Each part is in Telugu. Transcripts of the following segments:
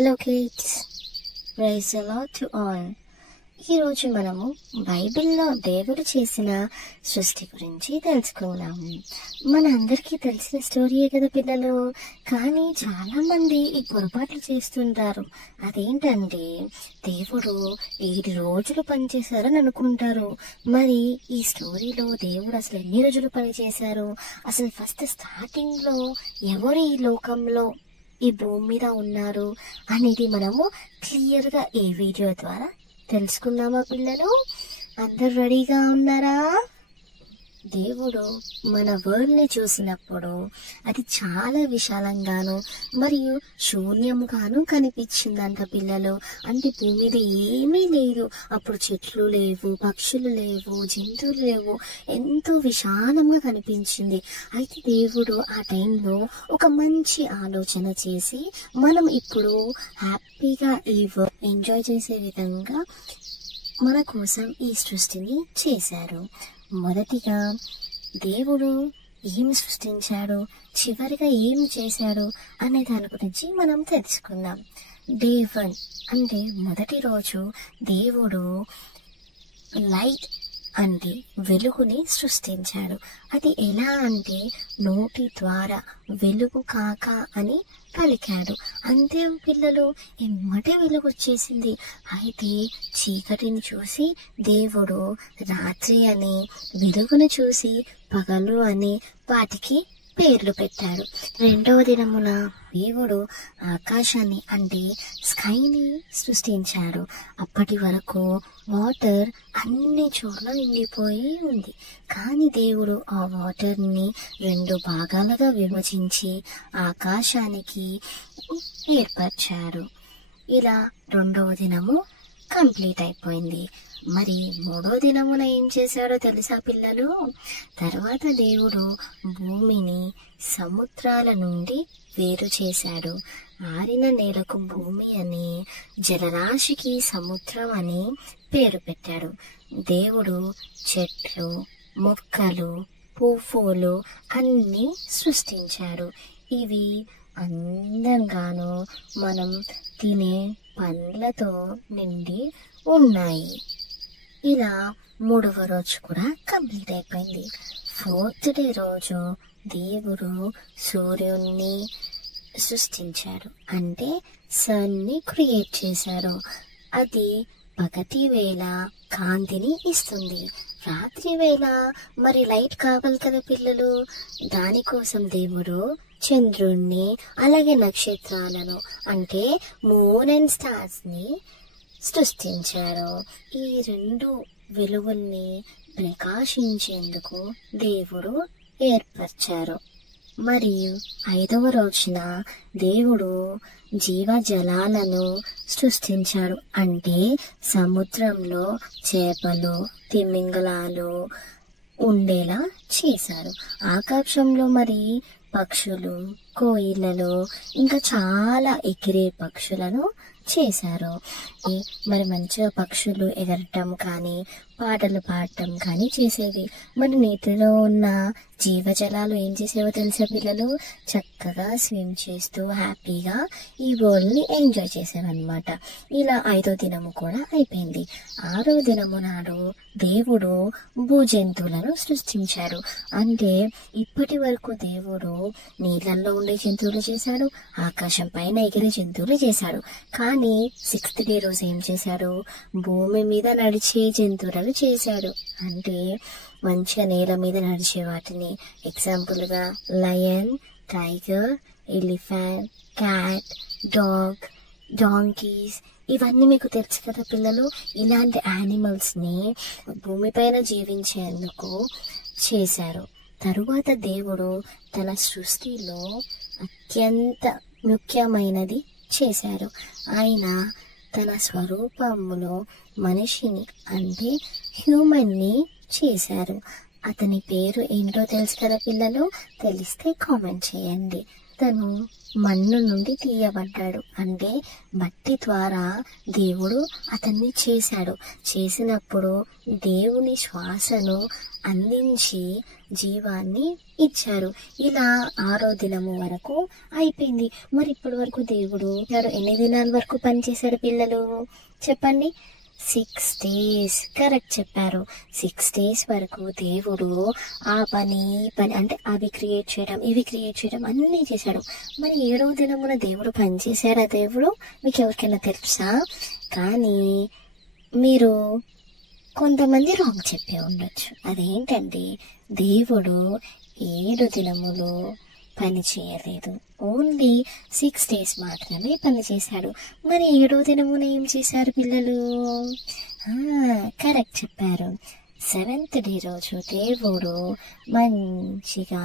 Hello kids, praise the Lord to all. ఈరోజు మనము బైబిల్లో దేవుడు చేసిన సృష్టి గురించి తెలుసుకున్నాము. మన అందరికీ తెలిసిన స్టోరీయే కదా పిల్లలు. కానీ చాలా మంది ఈ పొరపాట్లు చేస్తుంటారు. అదేంటంటే దేవుడు 7 రోజులు పనిచేశారని అనుకుంటారు. మరి ఈ స్టోరీలో దేవుడు అసలు ఎన్ని రోజులు పనిచేశారు, అసలు ఫస్ట్ స్టార్టింగ్ లో ఎవరు ఈ లోకంలో ఈ భూమి మీద ఉన్నారు అనేది మనము క్లియర్ గా ఈ వీడియో ద్వారా తెలుసుకుందామా పిల్లలు? అందరు రెడీగా ఉన్నారా? దేవుడు మన వరల్డ్ ని చూసినప్పుడు అది చాలా విశాలంగాను మరియు శూన్యంగాను కనిపించిందంట పిల్లలు. అంటే భూమి మీద ఏమీ లేదు. అప్పుడు చెట్లు లేవు, పక్షులు లేవు, జంతువులు లేవు, ఎంతో విశాలంగా కనిపించింది. అయితే దేవుడు ఆ టైంలో ఒక మంచి ఆలోచన చేసి మనం ఇప్పుడు హ్యాపీగా ఈ వరల్డ్ ఎంజాయ్ చేసే విధంగా మన కోసం ఈ సృష్టిని చేశారు. మొదటిగా దేవుడు ఏం సృష్టించాడు, చివరిగా ఏం చేశాడు అనే దాని గురించి మనం తెలుసుకుందాం. డే 1 అంటే మొదటి రోజు దేవుడు లైట్ అంటే వెలుగుని సృష్టించాడు. అది ఎలా అంటే నోటి ద్వారా వెలుగు కాక అని పలికాడు. అంతే పిల్లలు, ఎమ్మటే వెలుగు వచ్చేసింది. అయితే చీకటిని చూసి దేవుడు రాత్రి అని, వెలుగును చూసి పగలు అని వాటికి పేర్లు పెట్టాడు. రెండవ దినమున దేవుడు ఆకాశాన్ని అంటే స్కైని సృష్టించాడు. అప్పటి వరకు వాటర్ అన్ని చోట్ల నిండిపోయి ఉంది. కానీ దేవుడు ఆ వాటర్ ని 2 భాగాలుగా విభజించి ఆకాశానికి ఏర్పరిచాడు. ఇలా రెండవ దినము కంప్లీట్ అయిపోయింది. మరి మూడో దినమున ఏం చేశాడో తెలుసా పిల్లలు? తర్వాత దేవుడు భూమిని సముద్రాల నుండి వేరు చేశాడు. ఆరిన నేలకు భూమి అని, జలరాశికి సముద్రం అని పేరు పెట్టాడు. దేవుడు చెట్లు, మొక్కలు, పువ్వులు అన్ని సృష్టించాడు. ఇవి అందంగాను మనం తినే పండ్లతో నిండి ఉన్నాయి. ఇలా మూడవ రోజు కూడా కంప్లీట్ అయిపోయింది. 4th డే రోజు దేవుడు సూర్యుణ్ణి సృష్టించాడు. అంటే సన్ ని క్రియేట్ చేశాడు. అది పగటి వేళ కాంతిని ఇస్తుంది. రాత్రి వేళ మరి లైట్ కావాలి కదా పిల్లలు. దానికోసం దేవుడు చంద్రుణ్ణి అలాగే నక్షత్రాలను అంటే మూన్ అండ్ స్టార్స్ ని సృష్టించారు. ఈ 2 వెలుగుల్ని ప్రకాశించేందుకు దేవుడు ఏర్పరిచారు. మరియు 5వ రోజున దేవుడు జీవజలాలను సృష్టించాడు. అంటే సముద్రంలో చేపలు, తిమింగలాలు ఉండేలా చేశారు. ఆకాశంలో మరి పక్షులు, కోయిలలు ఇంకా చాలా ఎగిరే పక్షులను చేశారు. మరి మంచిగా పక్షులు ఎగరటం కానీ, పాటలు పాడటం కానీ చేసేవి. మరి నీటిలో ఉన్న జీవజలాలు ఏం చేసేవో తెలుసా పిల్లలు? చక్కగా స్విమ్ చేస్తూ హ్యాపీగా ఈ వరల్డ్ ని ఎంజాయ్ చేసేవన్నమాట. ఇలా 5వ దినము కూడా అయిపోయింది. 6వ దినము నాడు దేవుడు భూజంతువులను సృష్టించాడు. అంటే ఇప్పటి వరకు దేవుడు నీళ్ళల్లో ఉండే జంతువులు చేశాడు, ఆకాశం పైన ఎగిరే జంతువులు చేశాడు. కానీ 6th డే రోజు ఏం చేశాడు? భూమి మీద నడిచే జంతువులను చేశాడు. అంటే మంచిగా నేల మీద నడిచే వాటిని, ఎగ్జాంపుల్ గా lion, tiger, elephant, cat, dog, donkeys ఇవన్నీ మీకు తెలుసు కదా పిల్లలు. ఇలాంటి యానిమల్స్ ని భూమిపైన జీవించేందుకు చేశారు. తరువాత దేవుడు తన సృష్టిలో అత్యంత ముఖ్యమైనది చేశారు. ఆయన తన స్వరూపములో మనిషిని అంటే హ్యూమన్ ని చేశారు. అతని పేరు ఏంటో తెలుసు కదా పిల్లలు? తెలిస్తే కామెంట్ చేయండి. అతను మన్ను నుండి తీయబడ్డాడు. అంటే మట్టి ద్వారా దేవుడు అతన్ని చేశాడు. చేసినప్పుడు దేవుని శ్వాసను అందించి జీవాన్ని ఇచ్చారు. ఇలా 6వ దినము వరకు అయిపోయింది. మరి ఇప్పటి వరకు దేవుడు ఎన్ని దినాల వరకు పనిచేశాడు పిల్లలు చెప్పండి? 6 days. కరెక్ట్ చెప్పారు. 6 days వరకు దేవుడు ఆ పని అంటే అవి క్రియేట్ చేయడం, ఇవి క్రియేట్ చేయడం అన్నీ చేశాడు. మరి 7వ దినమున దేవుడు పనిచేశాడా? దేవుడు మీకు ఎవరికైనా తెలుసా? కానీ మీరు కొంతమంది రాంగ్ చెప్పే ఉండొచ్చు. అదేంటంటే దేవుడు 7 దినములు పని చేయలేదు, ఓన్లీ 6 days మాత్రమే పని చేశాడు. మరి 7వ దినమున ఏం చేశారు పిల్లలు? కరెక్ట్ చెప్పారు. 7th డే రోజు దేవుడు మంచిగా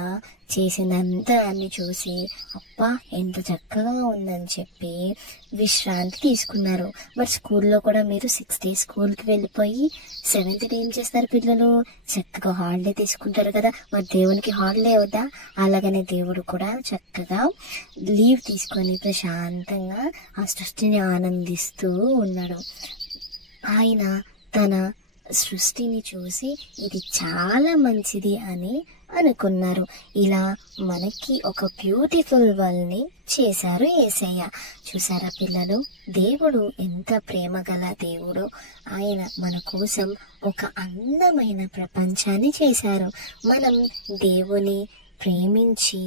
చేసినంతా అన్ని చూసి అబ్బా ఎంత చక్కగా ఉందని చెప్పి విశ్రాంతి తీసుకున్నారు. మరి స్కూల్లో కూడా మీరు 6 days స్కూల్కి వెళ్ళిపోయి 7th డే ఏం చేస్తారు పిల్లలు? చక్కగా హాలిడే తీసుకుంటారు కదా. మరి దేవునికి హాలిడే అవుదా? అలాగనే దేవుడు కూడా చక్కగా లీవ్ తీసుకొని ప్రశాంతంగా ఆ సృష్టిని ఆనందిస్తూ ఉన్నాడు. ఆయన తన సృష్టిని చూసి ఇది చాలా మంచిది అని అనుకున్నారు. ఇలా మనకి ఒక బ్యూటిఫుల్ వరల్డ్ ని చేశారు యేసయ్య. చూసారా పిల్లలు, దేవుడు ఎంత ప్రేమ గల దేవుడు. ఆయన మన కోసం ఒక అందమైన ప్రపంచాన్ని చేశారు. మనం దేవుని ప్రేమించి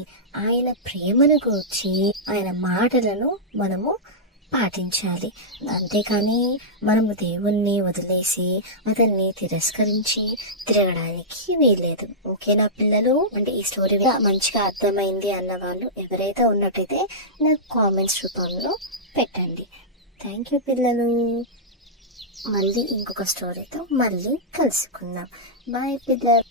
ఆయన ప్రేమను గూర్చి ఆయన మాటలను మనము పాటించాలి. అంతేకాని మనము దేవుణ్ణి వదిలేసి అతన్ని తిరస్కరించి తిరగడానికి వీల్లేదు. ఓకేనా పిల్లలు? అంటే ఈ స్టోరీ మంచిగా అర్థమైంది అన్న వాళ్ళు ఎవరైతే ఉన్నట్టయితే నాకు కామెంట్స్ రూపంలో పెట్టండి. థ్యాంక్ యూ పిల్లలు. మళ్ళీ ఇంకొక స్టోరీతో మళ్ళీ కలుసుకుందాం. బాయ్ పిల్లలు.